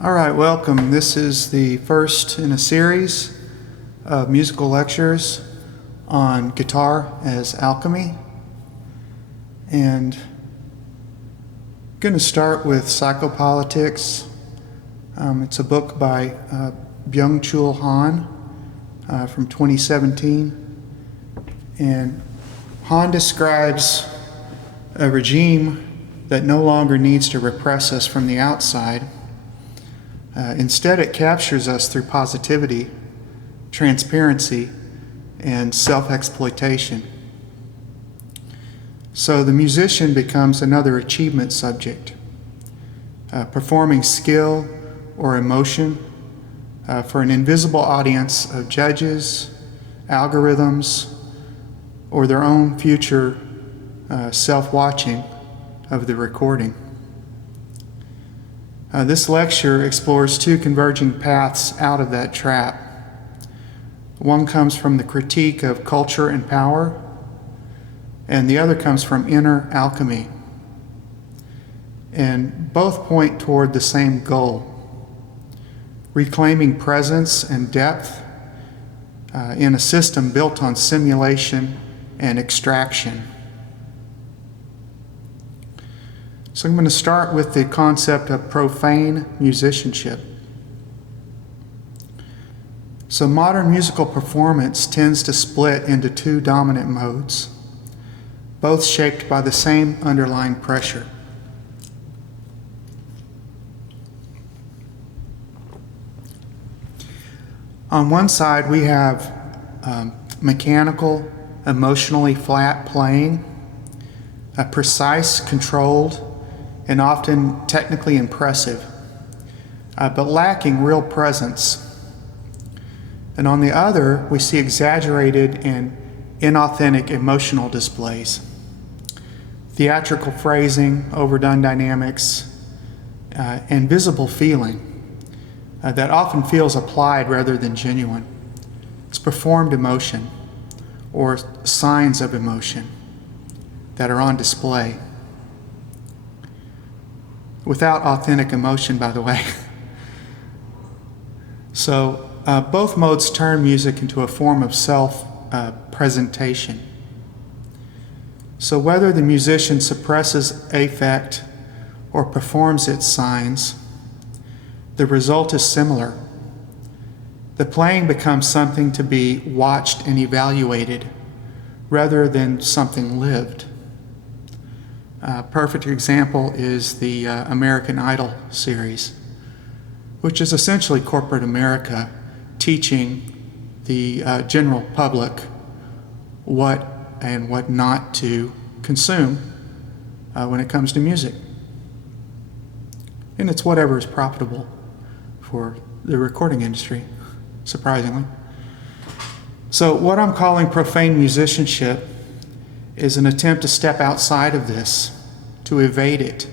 All right, welcome. This is the first in a series of musical lectures on guitar as alchemy. And I'm going to start with Psychopolitics. It's a book by Byung-Chul Han from 2017. And Han describes a regime that no longer needs to repress us from the outside. Instead, it captures us through positivity, transparency, and self-exploitation. So the musician becomes another achievement subject, performing skill or emotion for an invisible audience of judges, algorithms, or their own future self-watching of the recording. This lecture explores two converging paths out of that trap. One comes from the critique of culture and power, and the other comes from inner alchemy. And both point toward the same goal: reclaiming presence and depth in a system built on simulation and extraction. So I'm going to start with the concept of profane musicianship. So modern musical performance tends to split into two dominant modes, both shaped by the same underlying pressure. On one side, we have mechanical, emotionally flat playing, a precise, controlled, and often technically impressive, but lacking real presence. And on the other, we see exaggerated and inauthentic emotional displays, theatrical phrasing, overdone dynamics, and visible feeling that often feels applied rather than genuine. It's performed emotion or signs of emotion that are on display. Without authentic emotion, by the way. So both modes turn music into a form of self-presentation. So whether the musician suppresses affect or performs its signs, the result is similar. The playing becomes something to be watched and evaluated rather than something lived. A perfect example is the American Idol series, which is essentially corporate America teaching the general public what and what not to consume when it comes to music. And it's whatever is profitable for the recording industry, surprisingly. So what I'm calling profane musicianship is an attempt to step outside of this, to evade it.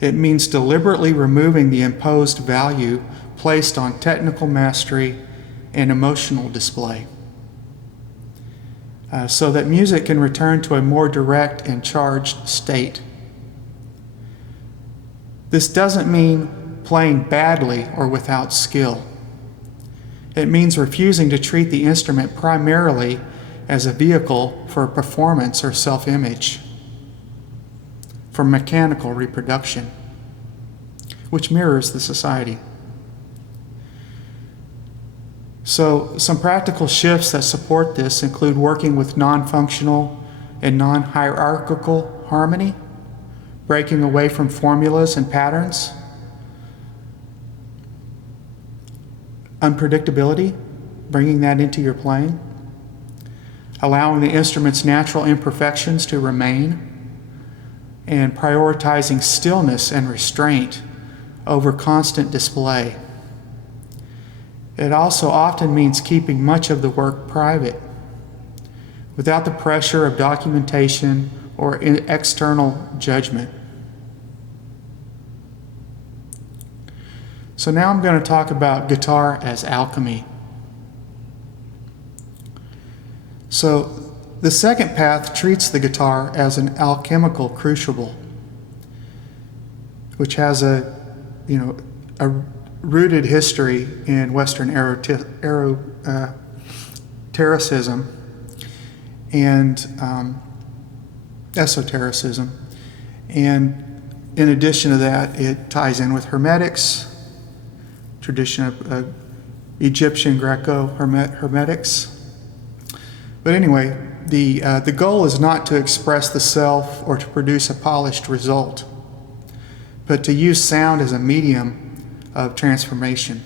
It means deliberately removing the imposed value placed on technical mastery and emotional display, so that music can return to a more direct and charged state. This doesn't mean playing badly or without skill. It means refusing to treat the instrument primarily as a vehicle for performance or self-image, for mechanical reproduction, which mirrors the society. So some practical shifts that support this include working with non-functional and non-hierarchical harmony, breaking away from formulas and patterns, unpredictability, bringing that into your playing, allowing the instrument's natural imperfections to remain, and prioritizing stillness and restraint over constant display. It also often means keeping much of the work private, without the pressure of documentation or external judgment. So now I'm going to talk about guitar as alchemy. So the second path treats the guitar as an alchemical crucible, which has a a rooted history in Western esotericism and esotericism. And in addition to that, it ties in with Hermetics, tradition of Egyptian Greco-Hermetics. But anyway, the goal is not to express the self or to produce a polished result, but to use sound as a medium of transformation.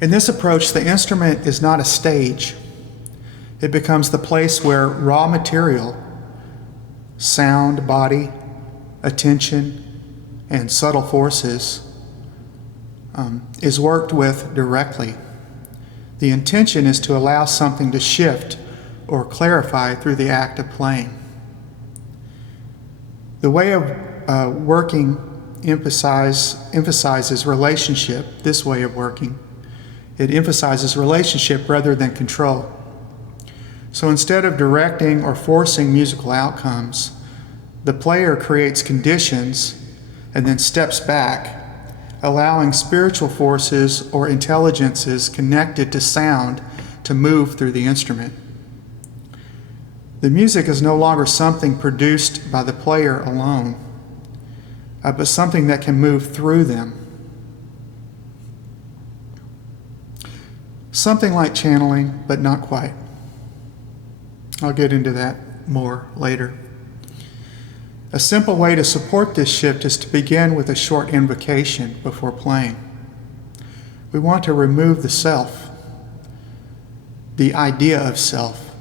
In this approach, the instrument is not a stage. It becomes the place where raw material, sound, body, attention, and subtle forces is worked with directly. The intention is to allow something to shift or clarify through the act of playing. The way of working emphasizes relationship. This way of working, it emphasizes relationship rather than control. So instead of directing or forcing musical outcomes, the player creates conditions and then steps back, allowing spiritual forces or intelligences connected to sound to move through the instrument. The music is no longer something produced by the player alone, but something that can move through them. Something like channeling, but not quite. I'll get into that more later. A simple way to support this shift is to begin with a short invocation before playing. We want to remove the self, the idea of self,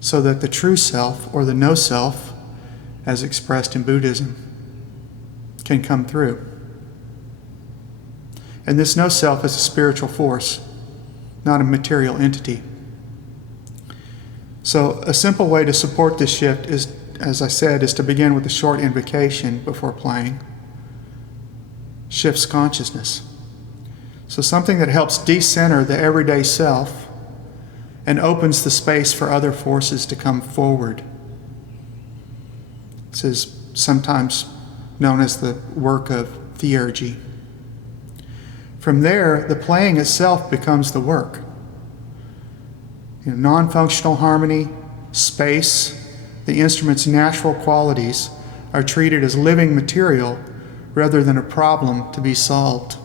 so that the true self, or the no self, as expressed in Buddhism, can come through. And this no self is a spiritual force, not a material entity. So a simple way to support this shift is, as I said, is to begin with a short invocation before playing. Shifts consciousness. So something that helps decenter the everyday self and opens the space for other forces to come forward. This is sometimes known as the work of theurgy. From there, the playing itself becomes the work. Non-functional harmony, space, the instrument's natural qualities are treated as living material rather than a problem to be solved.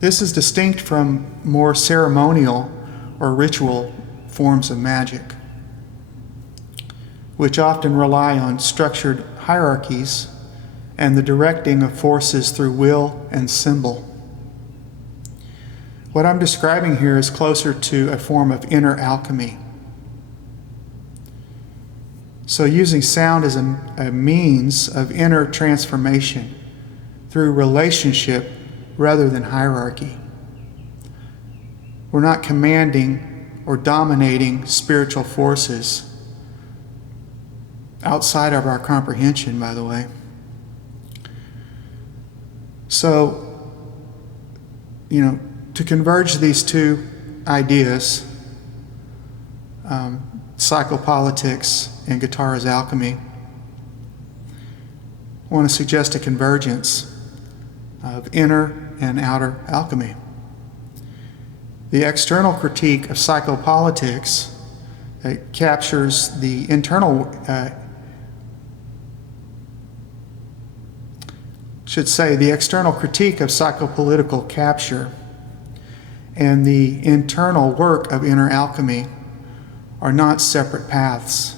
This is distinct from more ceremonial or ritual forms of magic, which often rely on structured hierarchies and the directing of forces through will and symbol. What I'm describing here is closer to a form of inner alchemy. So using sound as a means of inner transformation through relationship rather than hierarchy. We're not commanding or dominating spiritual forces outside of our comprehension, by the way. So, to converge these two ideas, psychopolitics and guitar as alchemy, I want to suggest a convergence of inner and outer alchemy. The external critique of psychopolitics captures the internal, the external critique of psychopolitical capture and the internal work of inner alchemy are not separate paths.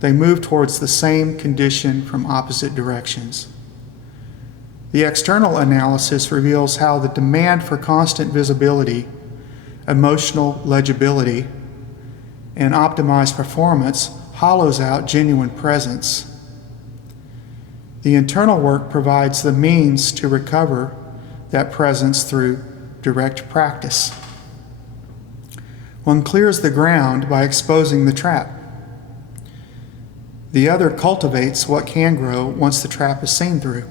They move towards the same condition from opposite directions. The external analysis reveals how the demand for constant visibility, emotional legibility, and optimized performance hollows out genuine presence. The internal work provides the means to recover that presence through direct practice. One clears the ground by exposing the trap. The other cultivates what can grow once the trap is seen through.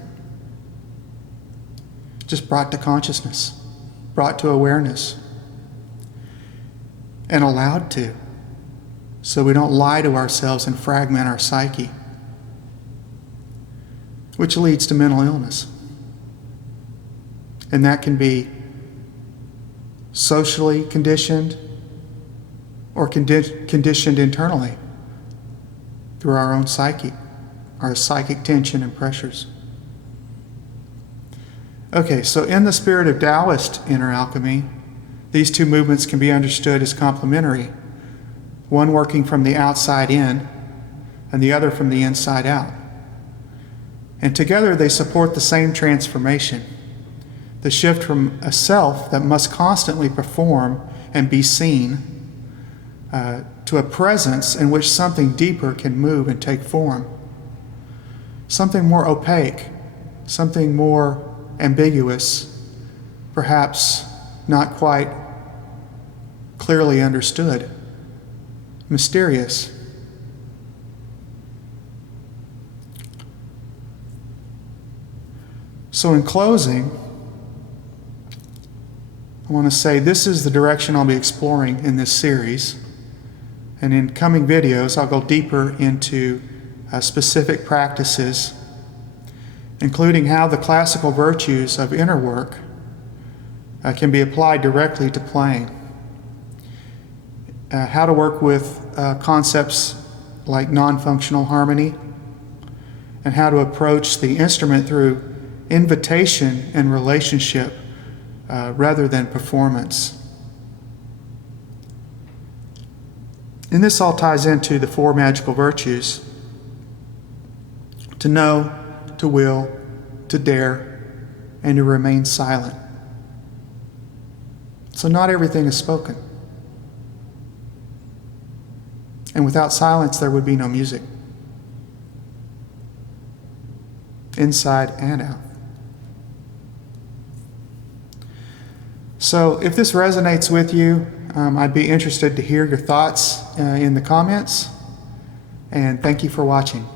Just brought to consciousness, brought to awareness. and allowed to, so we don't lie to ourselves and fragment our psyche, which leads to mental illness. And that can be socially conditioned or conditioned internally through our own psyche, our psychic tension and pressures. Okay, so in the spirit of Taoist inner alchemy, these two movements can be understood as complementary, one working from the outside in and the other from the inside out. And together they support the same transformation, the shift from a self that must constantly perform and be seen to a presence in which something deeper can move and take form, something more opaque, something more ambiguous, perhaps not quite clearly understood, mysterious. So in closing, I want to say this is the direction I'll be exploring in this series. And in coming videos, I'll go deeper into specific practices, including how the classical virtues of inner work can be applied directly to playing. How to work with concepts like non-functional harmony, and how to approach the instrument through invitation and relationship rather than performance. And this all ties into the four magical virtues: to know, to will, to dare, and to remain silent. So not everything is spoken. And without silence, there would be no music, inside and out. So if this resonates with you, I'd be interested to hear your thoughts in the comments. And thank you for watching.